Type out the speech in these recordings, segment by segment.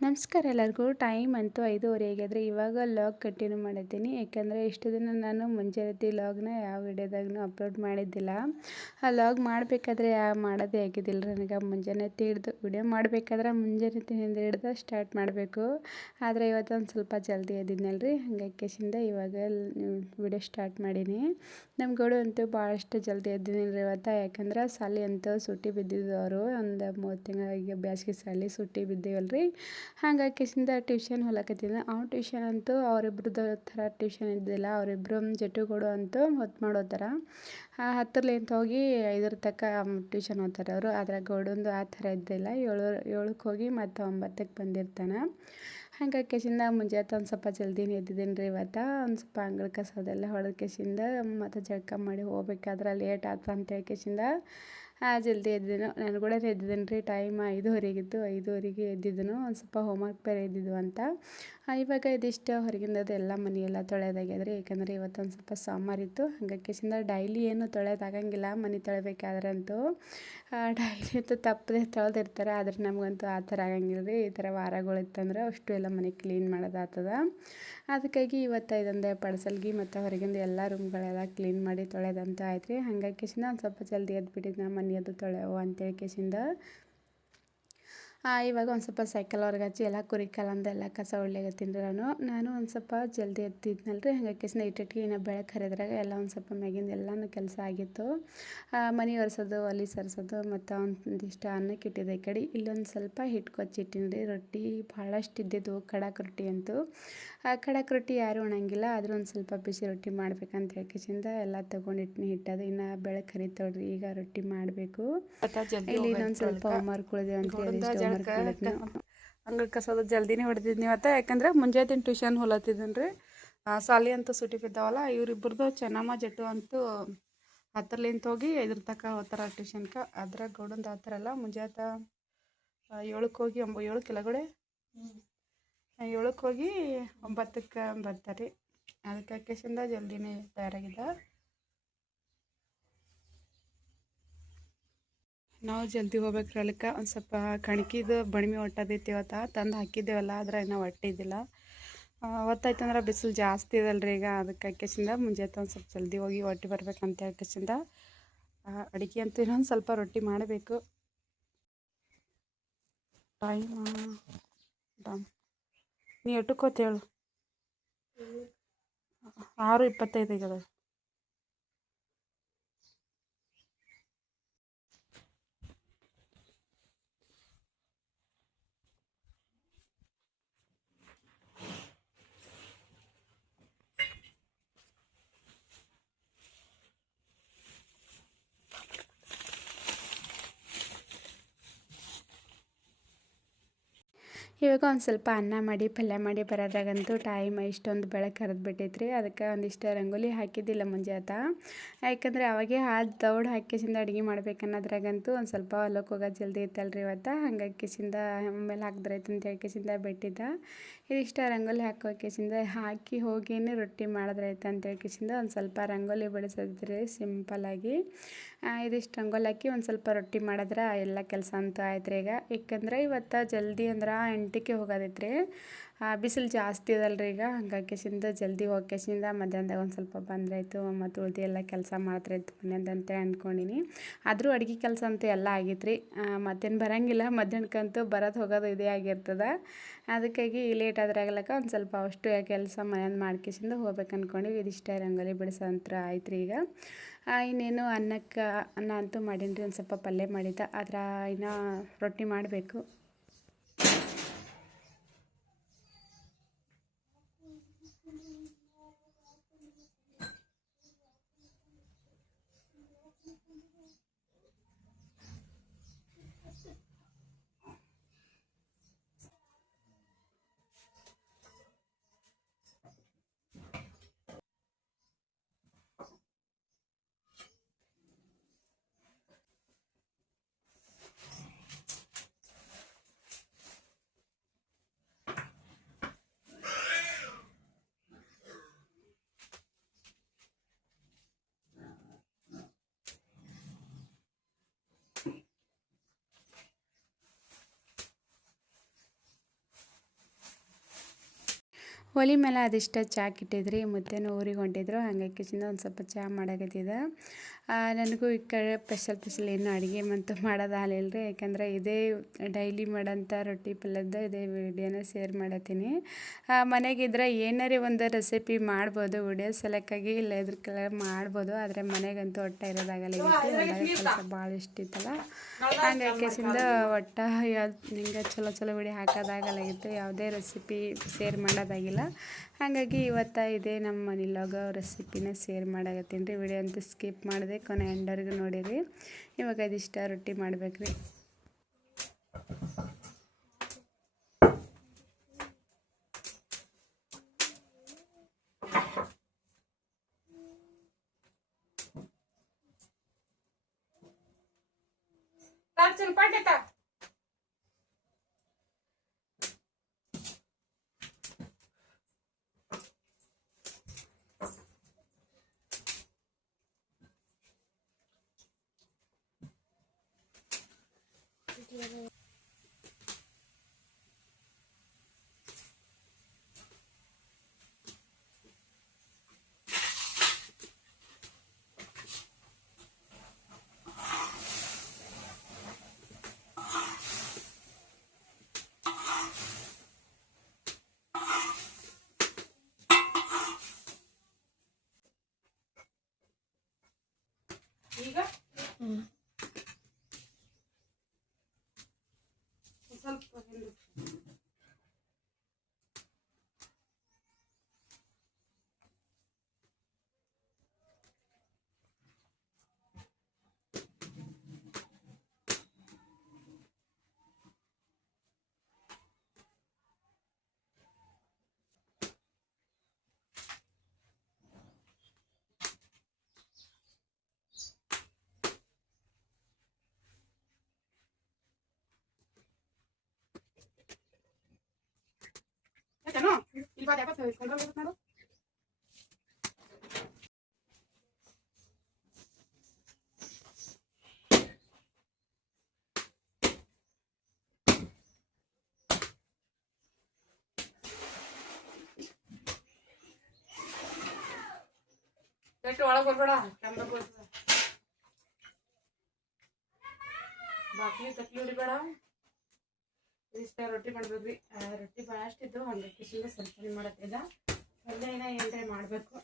ನಮಸ್ಕಾರ ಎಲ್ಲರಿಗೂ. ಟೈಮ್ ಅಂತೂ 5:30 ಆಗಿದ್ರೆ ಇವಾಗ ಲಾಗ್ ಕಂಟಿನ್ಯೂ ಮಾಡಿದ್ದೀನಿ. ಯಾಕಂದರೆ ಇಷ್ಟು ದಿನ ನಾನು ಮುಂಜಾನೆ ಲಾಗ್ನ ಯಾವ ವಿಡಿಯೋದಾಗೂ ಅಪ್ಲೋಡ್ ಮಾಡಿದ್ದಿಲ್ಲ. ಆ ಲಾಗ್ ಮಾಡಬೇಕಾದ್ರೆ ಮಾಡೋದೇ ಆಗಿದ್ದಿಲ್ಲ ನನಗೆ. ಮುಂಜಾನೆ ಹಿಡ್ದು ವಿಡಿಯೋ ಮಾಡಬೇಕಾದ್ರೆ ಮುಂಜಾನೆ ಹಿಡ್ದು ಸ್ಟಾರ್ಟ್ ಮಾಡಬೇಕು. ಆದರೆ ಇವತ್ತೊಂದು ಸ್ವಲ್ಪ ಜಲ್ದಿ ಎದ್ದಿದ್ನಲ್ರಿ, ಹಾಗಾಗಿ ಇವಾಗ ವಿಡಿಯೋ ಸ್ಟಾರ್ಟ್ ಮಾಡೀನಿ. ನಮ್ಮ ಗೌಡು ಅಂತೂ ಭಾಳಷ್ಟು ಜಲ್ದಿ ಎದ್ದಿದ್ದೀನಿ ಇವತ್ತು. ಯಾಕಂದ್ರೆ ಸಾಲಿ ಅಂತೂ ಸುಟ್ಟಿ ಬಿದ್ದಿದ್ದು ಅವರು ಒಂದು 3 ತಿಂಗಳಿಗೆ ಬೇಸಿಗೆ ಸಾಲಿ ಸುಟ್ಟಿ ಬಿದ್ದೀವಲ್ರಿ. ಹಾಗಾಗಿ ಟ್ಯೂಷನ್ ಹೊಲಕತ್ತಿದ್ದೆ. ಅವ್ನು ಟ್ಯೂಷನ್ ಅಂತೂ ಅವರಿಬ್ರದ್ದು ಥರ ಟ್ಯೂಷನ್ ಇದ್ದಿಲ್ಲ. ಅವರಿಬ್ಬರು ಜಟ್ಟುಗಳು ಅಂತೂ ಹೊತ್ತು ಮಾಡೋತಾರ 10ರಿಂದ ಹೋಗಿ 5 ತನಕ ಟ್ಯೂಷನ್ ಓದ್ತಾರೆ ಅವರು. ಆದರೆ ಗೌಡಂದು ಆ ಥರ ಇದ್ದಿಲ್ಲ. 7ಕ್ಕೆ ಹೋಗಿ ಮತ್ತು 9ಕ್ಕೆ ಬಂದಿರ್ತಾನೆ. ಹಾಗಾಗಿ ಮುಂಜಾನೆ ಒಂದು ಸ್ವಲ್ಪ ಜಲ್ದಿನೇ ಎದ್ದಿದ್ದೀನಿ ರೀ ಇವತ್ತು. ಒಂದು ಸ್ವಲ್ಪ ಅಂಗಳ ಕಸೋದೆಲ್ಲ ಹೊಡೆದ ಮತ್ತು ಜಳಕ ಮಾಡಿ ಹೋಗ್ಬೇಕಾದ್ರೆ ಲೇಟ್ ಆಯ್ತು ಅಂತ ಹೇಳ್ಕೇಸಿಂದ ಜಲ್ದಿ ಎದ್ದಿದ್ದೆನು. ನಾನು ಕೂಡ ಎದ್ದಿದ್ದೀನಿ ರೀ. ಟೈಮ್ 5:30 ಆಗಿತ್ತು. 5:30ಗೆ ಎದ್ದಿದ್ದೆನು. ಒಂದು ಸ್ವಲ್ಪ ಹೋಮ್ವರ್ಕ್ ಬೇರೆ ಇದ್ದಿದ್ದು ಅಂತ. ಇವಾಗ ಇದಿಷ್ಟು ಹೊರಗಿಂದದು ಎಲ್ಲ ಮನೆಯೆಲ್ಲ ತೊಳೆದಾಗ್ಯದ್ರಿ. ಯಾಕಂದರೆ ಇವತ್ತೊಂದು ಸ್ವಲ್ಪ ಸೋಮವಾರಿತ್ತು. ಹಾಗಾಗಿ ಡೈಲಿ ಏನು ತೊಳೆದಾಗಂಗಿಲ್ಲ ಮನೆ ತೊಳೆಬೇಕಾದ್ರೆ ಅಂತೂ. ಡೈಲಿ ಅಂತೂ ತಪ್ಪದೆ ತೊಳೆದಿರ್ತಾರೆ. ಆದರೆ ನಮಗಂತೂ ಆ ಥರ ಆಗಂಗಿಲ್ಲ ರೀ. ಈ ಥರ ವಾರಗಳಿತ್ತಂದ್ರೆ ಅಷ್ಟು ಎಲ್ಲ ಮನೆ ಕ್ಲೀನ್ ಮಾಡೋದಾಗ್ತದ. ಅದಕ್ಕಾಗಿ ಇವತ್ತು ಇದೊಂದೇ ಪಡ್ಸಲ್ಗಿ ಮತ್ತು ಹೊರಗಿಂದ ಎಲ್ಲ ರೂಮ್ಗಳೆಲ್ಲ ಕ್ಲೀನ್ ಮಾಡಿ ತೊಳೆದಂತ ಆಯ್ತು ರೀ. ಹಾಗಾಗಿ ಒಂದು ಸ್ವಲ್ಪ ಜಲ್ದಿ ಎದ್ಬಿಟ್ಟಿದ್ದು ನಾ ಮನೆ ಅದು ತೊಳೆವು ಅಂತೇಳ್ಕೇಸಿಂದ ಇವಾಗ ಒಂದು ಸ್ವಲ್ಪ ಸೈಕಲ್ ಹೊರಗೆ ಹಚ್ಚಿ ಎಲ್ಲ ಕುರಿಕಾಲಂದೆಲ್ಲ ಕಸ ಹೊಡ್ಲಿಕತ್ತೀನಿ ರೀ. ನಾನು ಒಂದು ಸ್ವಲ್ಪ ಜಲ್ದಿ ಎದ್ದಿದ್ನಲ್ರಿ. ಹಾಗಾಗಿ ಇಟ್ಟಿಗೆ ಇನ್ನು ಬೆಳಕು ಹರಿದ್ರಾಗ ಎಲ್ಲ ಒಂದು ಸ್ವಲ್ಪ ಮ್ಯಾಗಿಂದ ಎಲ್ಲನೂ ಕೆಲಸ ಆಗಿತ್ತು. ಮನೆ ಒರೆಸೋದು, ಒಲೆ ಸರಿಸೋದು ಮತ್ತು ಒಂದಿಷ್ಟು ಅನ್ನಕ್ಕೆ ಇಟ್ಟಿದ್ದೆ ಈ ಕಡೆ. ಇಲ್ಲೊಂದು ಸ್ವಲ್ಪ ಹಿಟ್ಟು ಕೊಚ್ಚಿಟ್ಟಿನಿ ರೀ. ರೊಟ್ಟಿ ಭಾಳಷ್ಟು ಇದ್ದಿದ್ದು ಖಡಕ್ ರೊಟ್ಟಿ ಅಂತೂ. ಖಡಕ್ ರೊಟ್ಟಿ ಯಾರೂ ಉಣಂಗಿಲ್ಲ. ಆದರೂ ಒಂದು ಸ್ವಲ್ಪ ಬಿಸಿ ರೊಟ್ಟಿ ಮಾಡ್ಬೇಕಂತ ಹೇಳ್ಕೇಸಿಂದ ಎಲ್ಲ ತೊಗೊಂಡಿಟ್ಟಿನಿ ಹಿಟ್ಟದು. ಇನ್ನು ಬೆಳಕು ಹರಿತೋಡ್ರಿ, ಈಗ ರೊಟ್ಟಿ ಮಾಡಬೇಕು. ಇಲ್ಲಿ ಇನ್ನೊಂದು ಸ್ವಲ್ಪ ಹೋಮ್ವರ್ಕ್ ಉಳಿದೇವು ಅಂತ ಹೇಳಿ ಅಂಗಳ ಕಸೋದು ಜಲ್ದಿನೇ ಹೊಡೆದಿದ್ನಿ ಇವತ್ತು. ಯಾಕಂದ್ರೆ ಮುಂಜಾನೆ ಟ್ಯೂಷನ್ ಹೊಲತ್ತಿದ್ದೀನಿ ರೀ. ಸಾಲಿ ಅಂತೂ ಸುಟಿ ಬಿದ್ದಾವಲ್ಲ. ಇವರಿಬ್ಬರದು ಚೆನ್ನಮ್ಮ ಜಟ್ಟು ಅಂತೂ 10ರಿಂದ ಹೋಗಿ 5 ತನಕ ಹೋಗ್ತಾರೆ ಟ್ಯೂಷನ್ಗೆ. ಅದ್ರಾಗ ಗೌಡಂದು ಆ ಥರ ಅಲ್ಲ. ಮುಂಜಾನೆ 7ಕ್ಕೆ ಹೋಗಿ 7 ಕೆಳಗಡೆ 7ಕ್ಕೆ ಹೋಗಿ 9ಕ್ಕೆ ಬರ್ತಾರೆ. ಅದಕ್ಕೆ ಜಲ್ದಿನೇ ತಯಾರಾಗಿದ್ದ. ನಾವು ಜಲ್ದಿ ಹೋಗ್ಬೇಕ್ರಿ ಹೊಲಕ್ಕೆ. ಒಂದು ಸ್ವಲ್ಪ ಕಣ್ಕಿದು ಬಣ್ಮೆ ಒಟ್ಟದೈತಿ ಇವತ್ತು. ತಂದು ಹಾಕಿದ್ದೇವಲ್ಲ, ಆದರೆ ಇನ್ನೂ ಒಟ್ಟಿದ್ದಿಲ್ಲ. ಒತ್ತಾಯ್ತಂದ್ರೆ ಬಿಸಿಲು ಜಾಸ್ತಿ ಇದಲ್ರಿ ಈಗ. ಅದಕ್ಕೆ ಮುಂಜಾನೆ ಒಂದು ಸ್ವಲ್ಪ ಜಲ್ದಿ ಹೋಗಿ ಒಟ್ಟು ಬರ್ಬೇಕಂತ ಹೇಳ್ಕೇಸಿಂದ ಅಡುಗೆ ಅಂತೂ ಇನ್ನೊಂದು ಸ್ವಲ್ಪ ರೊಟ್ಟಿ ಮಾಡಬೇಕು. ಟೈಮ್ ನೀ ಎಟ್ಟಕ್ಕೋತ ಹೇಳು. 6:25 ಆಗ್ಯದ. ಇವಾಗ ಒಂದು ಸ್ವಲ್ಪ ಅನ್ನ ಮಾಡಿ ಪಲ್ಯ ಮಾಡಿ ಬರೋದ್ರಾಗಂತೂ ಟೈಮ್ ಇಷ್ಟೊಂದು ಬೆಳಕು ಹರಿದ್ಬಿಟ್ಟೈತೆ ರೀ. ಅದಕ್ಕೆ ಒಂದಿಷ್ಟು ರಂಗೋಲಿ ಹಾಕಿದ್ದಿಲ್ಲ ಮುಂಜಾನೆ. ಯಾಕಂದರೆ ಅವಾಗೆ ದೌಡ್ ಹಾಕಿಸಿಂದ ಅಡುಗೆ ಮಾಡ್ಬೇಕನ್ನೋದ್ರಾಗಂತೂ ಒಂದು ಸ್ವಲ್ಪ ಹೊಲಕ್ಕೆ ಹೋಗೋದು ಜಲ್ದಿ ಇತ್ತಲ್ರಿ ಇವತ್ತು. ಹಾಗಾಗಿ ಆಮೇಲೆ ಹಾಕಿದ್ರಾಯ್ತು ಅಂತ ಹೇಳ್ಕೇಸಿಂದ ಬಿಟ್ಟಿದ್ದ. ಇದಿಷ್ಟು ರಂಗೋಲಿ ಹಾಕಿ ಹೋಗಿನೇ ರೊಟ್ಟಿ ಮಾಡಿದ್ರಾಯ್ತು ಅಂತ ಹೇಳ್ಕೇಸಿಂದ ಒಂದು ಸ್ವಲ್ಪ ರಂಗೋಲಿ ಬಿಡಿಸಿದ್ರಿ ಸಿಂಪಲ್ಲಾಗಿ. ಇದಿಷ್ಟು ರಂಗೋಲಿ ಹಾಕಿ ಒಂದು ಸ್ವಲ್ಪ ರೊಟ್ಟಿ ಮಾಡಿದ್ರೆ ಎಲ್ಲ ಕೆಲಸ ಅಂತೂ ಆಯ್ತು ರೀ ಈಗ. ಯಾಕಂದ್ರೆ ಇವತ್ತು ಜಲ್ದಿ ಅಂದ್ರೆ 8ಕ್ಕೆ ಹೋಗೋದೈತೆ ರೀ. ಬಿಸಿಲು ಜಾಸ್ತಿ ಇದಲ್ರಿ ಈಗ. ಹಾಗಾಗಿ ಜಲ್ದಿ ಹೋಗ್ಕೇಸಿಂದ ಮಧ್ಯಾಹ್ನದಾಗ ಒಂದು ಸ್ವಲ್ಪ ಬಂದ್ರಾಯ್ತು. ಮತ್ತು ಉಳಿದು ಎಲ್ಲ ಕೆಲಸ ಮಾಡ್ತಾಯಿತ್ತು ಮನೆಯಂತ ಅಂದ್ಕೊಂಡಿನಿ. ಆದರೂ ಅಡುಗೆ ಕೆಲಸ ಅಂತೂ ಎಲ್ಲ ಆಗಿತ್ತು ರೀ. ಮತ್ತೇನು ಬರೋಂಗಿಲ್ಲ. ಮಧ್ಯಾಹ್ನಕ್ಕಂತೂ ಬರೋದು ಹೋಗೋದು ಇದೇ ಆಗಿರ್ತದೆ. ಅದಕ್ಕಾಗಿ ಲೇಟ್ ಆದ್ರಾಗ್ಲಕ್ಕ ಒಂದು ಸ್ವಲ್ಪ ಅಷ್ಟು ಕೆಲಸ ಮನೆಯಿಂದ ಮಾಡ್ಕೇಸಿಂದ ಹೋಗ್ಬೇಕು ಅಂದ್ಕೊಂಡಿವಿ. ಇದಿಷ್ಟೇ ರಂಗೋಲಿ ಬಿಡಿಸೋಂತ್ರ ಆಯ್ತು ರೀ ಈಗ. ಇನ್ನೇನು ಅನ್ನ ಅಂತೂ ಮಾಡೀನಿ ರೀ. ಒಂದು ಸ್ವಲ್ಪ ಪಲ್ಯ ಮಾಡಿದ್ದೆ. ಆದ್ರೆ ಇನ್ನೂ ರೊಟ್ಟಿ ಮಾಡಬೇಕು. ಒಲೆ ಮೇಲೆ ಅದಿಷ್ಟ ಚಾಕ್ ಇಟ್ಟಿದ್ರಿ ಮುದ್ದೆನೂ ಊರಿಗೆ ಹೊಂಟಿದ್ರು ಹಾಗಾಗಿ ಒಂದು ಸ್ವಲ್ಪ ಚಹಾ ಮಾಡಕತ್ತಿದ್ದೆ. ನನಗೂ ಈ ಕಡೆ ಸ್ಪೆಷಲ್ ಏನು ಅಡುಗೆ ಮಂತು ಮಾಡೋದಾಗಲಿಲ್ಲ ರೀ, ಯಾಕಂದ್ರೆ ಇದೇ ಡೈಲಿ ಮಾಡೋಂಥ ರೊಟ್ಟಿ ಪಲ್ಯದ ಇದೇ ವಿಡಿಯೋನ ಶೇರ್ ಮಾಡತ್ತೀನಿ. ಮನೆಗಿದ್ರೆ ಏನಾರೇ ಒಂದು ರೆಸಿಪಿ ಮಾಡ್ಬೋದು, ವಿಡಿಯೋ ಸೆಲೆಕ್ಟಾಗಿ ಇಲ್ಲ ಇದ್ರ ಮಾಡ್ಬೋದು, ಆದರೆ ಮನೆಗಂತೂ ಒಟ್ಟು ಇರೋದಾಗಲ್ಲ. ಕೆಲಸ ಭಾಳ ಇಷ್ಟ ಇತ್ತಲ್ಲ, ಹಂಗಾಗಿ ಒಟ್ಟು ಹಿಂಗೆ ಚಲೋ ವಿಡಿಯೋ ಹಾಕೋದಾಗಲಾಗಿತ್ತು, ಯಾವುದೇ ರೆಸಿಪಿ ಶೇರ್ ಮಾಡೋದಾಗಿಲ್ಲ. ಹಾಗಾಗಿ ಇವತ್ತು ಇದೇ ನಮ್ಮ ಮನೆಯೊಳಗೆ ರೆಸಿಪಿನ ಶೇರ್ ಮಾಡಕತ್ತೀನಿ ರೀ. ವಿಡಿಯೋ ಅಂತೂ ಸ್ಕಿಪ್ ಮಾಡಿದೆ, ಕೊನೆ ಎಂಡರ್ಗೂ ನೋಡಿರಿ. ಇವಾಗ ಇದಿಷ್ಟ ರೊಟ್ಟಿ ಮಾಡ್ಬೇಕು ರೀ. ಈಗ ಸ್ವಲ್ಪ ಇವಾಗ ಯಾಕೆ ನೋಡು. ಎಷ್ಟು ಒಳಗೆ ಬರ್ಬೇಡ, ಕ್ಯಾಮ್ರಾ ಬರ್ತದೆ. ಬಾಕಿ ತಕ್ಕಿ ಹೊಡಿಬೇಡ. ಇಷ್ಟ ರೊಟ್ಟಿ ಮಾಡ್ಬೇಕ್ರಿ. ರೊಟ್ಟಿ ಭಾಳ ಅಷ್ಟಿದ್ದು 100% ಸ್ವಲ್ಪ ಮಾಡತ್ತಿದ್ದ. ಪಲ್ಯ ಏನಾರ ಮಾಡಬೇಕು.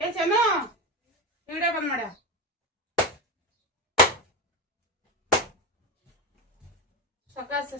ಏ ಚೆನ್ನು ವಿಡಿಯೋ ಬಂದ್ ಮಾಡ್ಯ ಸಕಾಸ